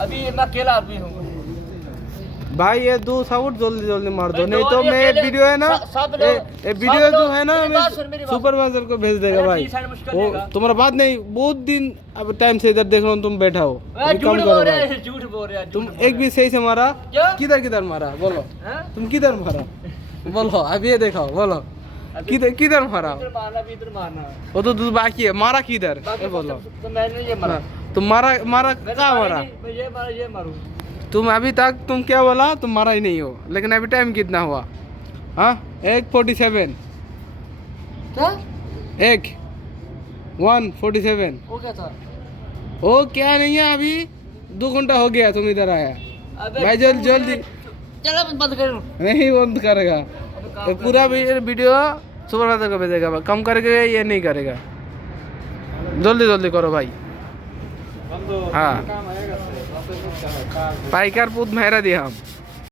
अभी मैं अकेला आदमी हूँ भाई ये दो साउट जल्दी जल्दी मार दो, नहीं तो मैं अकेले- वीडियो है ना, सब ये लोग- वीडियो सब जो लोग- है ना मेरी मैं बात सुन, मेरी बात सुन। सुपरवाइजर को भेज देगा अरे भाई। तीस मुश्किल वो लेगा। तुम्हारा बात नहीं, बहुत दिन अब टाइम से इधर देख रहा हूँ तुम बैठा हो, अभी झूठ कम बोल करो रहे भाई। हैं, झूठ बोल रहे हैं, तुम झूठ एक बोल भी सही से मारा, क्या? किधर किधर मारा बोलो, हैं? तुम किधर मारा बोलो, अब ये दिखाओ बोलो, किधर किधर मारा, इधर मारना भी इधर मारना वो तो बाकी है, मारा किधर ये बोलो। तो मैंने ये मारा तुम मारा मारा मैंने कहाँ मारा मारा, नहीं, मैं ये मारा ये मारूं तुम अभी तक तुम क्या बोला, तुम मारा ही नहीं हो, लेकिन अभी टाइम कितना हुआ, हाँ 1:47, क्या 1:47। वो क्या था ओ क्या नहीं है, अभी 2 घंटा हो गया तुम इधर आया अबे भाई, जल्दी जल्दी चलो बंद कर नहीं बंद करेगा, ये पूरा वीडियो सुपरवाइजर को भेजेगा, कम करके ये नहीं करेगा, जल्दी जल्दी करो भाई। हाँ पाइकार पूत मेहरा दिया हम।